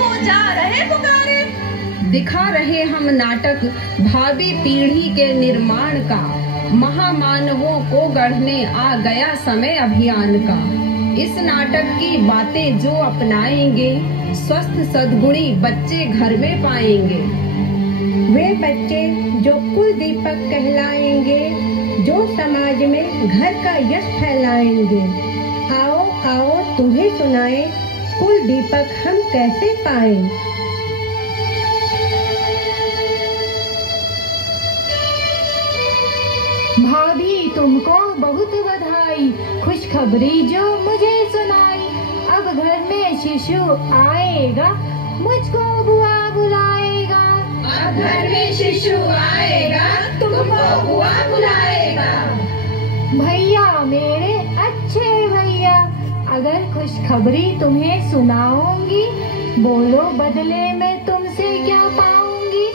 वो जा रहे पुकारे। दिखा रहे हम नाटक भावी पीढ़ी के निर्माण का, महामानवों को गढ़ने आ गया समय अभियान का। इस नाटक की बातें जो अपनाएंगे, स्वस्थ सद्गुणी बच्चे घर में पाएंगे। वे बच्चे जो कुल दीपक कहलाएंगे, जो समाज में घर का यश फैलाएंगे। आओ आओ तुम्हें सुनाए, कुल दीपक हम कैसे पाएं। भाभी तुमको बहुत बधाई, खुशखबरी जो मुझे सुनाई। अब घर में शिशु आएगा, मुझको बुआ बुलाएगा। अब घर में शिशु आएगा, तुमको बुआ बुलाएगा। भैया मेरे अच्छे भैया, अगर खुशखबरी तुम्हें सुनाऊंगी, बोलो बदले में तुमसे क्या पाऊंगी।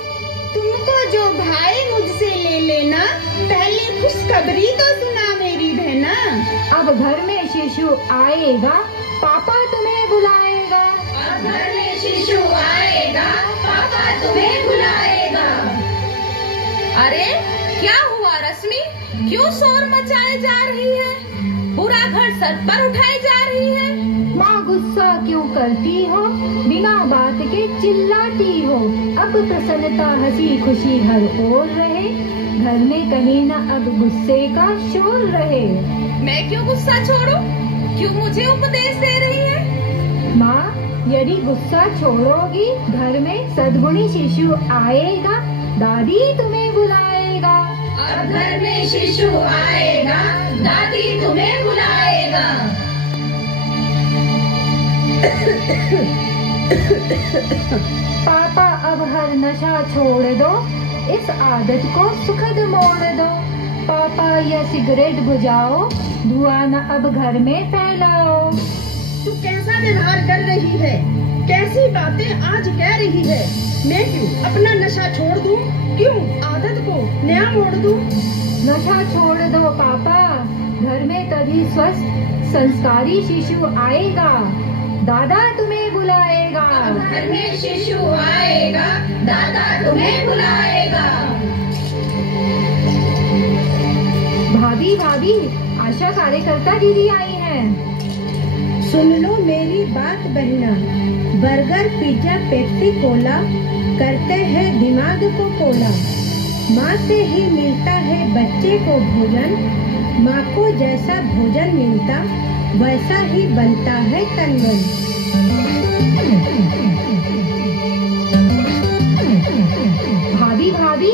तुमको जो भाई मुझसे ले लेना, पहले खुशखबरी तो सुना मेरी बहना। अब घर में शिशु आएगा, पापा तुम्हें बुलाएगा। अब घर में शिशु आएगा, पापा तुम्हें बुलाएगा। अरे क्या हुआ रश्मि, क्यों शोर मचाए जा रही है? पूरा घर सर पर उठाई जा रही है। माँ गुस्सा क्यों करती हो, बिना बात के चिल्लाती हो। अब प्रसन्नता हंसी खुशी हर ओर रहे, घर में कहीं न अब गुस्से का शोर रहे। मैं क्यों गुस्सा छोड़ूं? क्यों मुझे उपदेश दे रही है? माँ यदि गुस्सा छोड़ोगी, घर में सद्गुणी शिशु आएगा, दादी तुम्हें बुलाएगा। अब घर में शिशु आएगा, दादी तुम्हें बुलाएगा। पापा अब हर नशा छोड़ दो, इस आदत को सुखद मोड़ दो। पापा यह सिगरेट बुझाओ, धुआं न अब घर में फैलाओ। तू कैसा व्यवहार कर रही है, कैसी बातें आज कह रही है। मैं क्यों अपना नशा छोड़ दूं, क्यों आदत को नया मोड़ दूं। नशा छोड़ दो पापा, घर में तभी स्वस्थ संस्कारी शिशु आएगा, दादा तुम्हें बुलाएगा। घर में शिशु आएगा, दादा तुम्हें बुलाएगा। भाभी भाभी, आशा कार्यकर्ता दीदी आई है। सुन लो मेरी बात बहना, बर्गर पिज्जा पेप्सी कोला करते हैं दिमाग को कोला। माँ से ही मिलता है बच्चे को भोजन, माँ को जैसा भोजन मिलता वैसा ही बनता है तनवन। भाभी भाभी,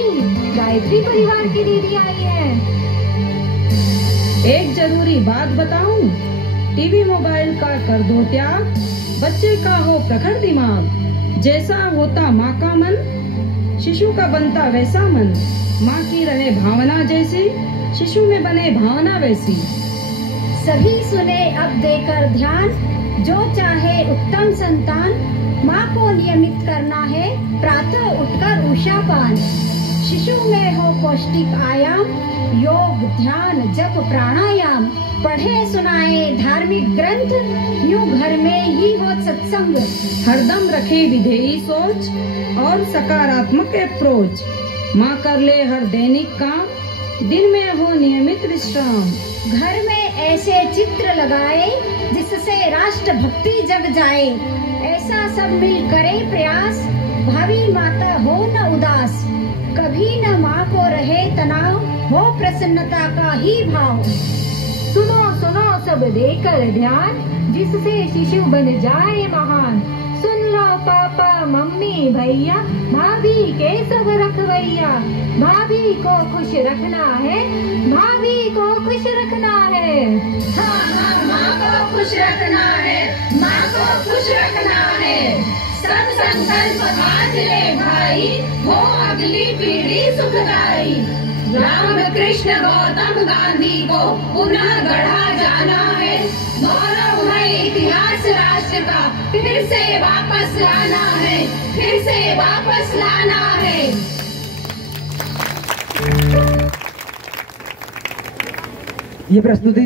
गायत्री परिवार की दीदी आई है। एक जरूरी बात बताऊं, टीवी मोबाइल का कर दो त्याग, बच्चे का हो प्रखर दिमाग। जैसा होता माँ का मन, शिशु का बनता वैसा मन। माँ की रहे भावना जैसी, शिशु में बने भावना वैसी। सभी सुने अब देकर ध्यान, जो चाहे उत्तम संतान, माँ को नियमित करना है प्रातः उठकर उषापान। शिशु में हो पौष्टिक आयाम, योग ध्यान जप प्राणायाम। पढ़े सुनाए धार्मिक ग्रंथ, यूं घर में ही हो सत्संग। हरदम रखे विधेयी सोच और सकारात्मक अप्रोच। माँ कर ले हर दैनिक काम, दिन में हो नियमित विश्राम। घर में ऐसे चित्र लगाए जिससे राष्ट्र भक्ति जग जाए। ऐसा सब मिल करे प्रयास, भावी माता हो न उदास। कभी न माँ को रहे तनाव, हो प्रसन्नता का ही भाव। सुनो सुनो सब देकर ध्यान, जिससे शिशु बन जाए महान। सुन लो पापा मम्मी भैया, भाभी के सब रखवैया। भाभी को खुश रखना है, भाभी को खुश रखना है। हाँ हाँ, माँ को खुश रखना है, माँ को खुश रखना है। सब संकल्प आज ले भाई, हो अगली पीढ़ी सुखदाई। राम कृष्ण गौतम गांधी को पुनः गढ़ा जाना है। गौरवमय इतिहास राष्ट्र का फिर से वापस लाना है, फिर से वापस लाना है। ये प्रस्तुति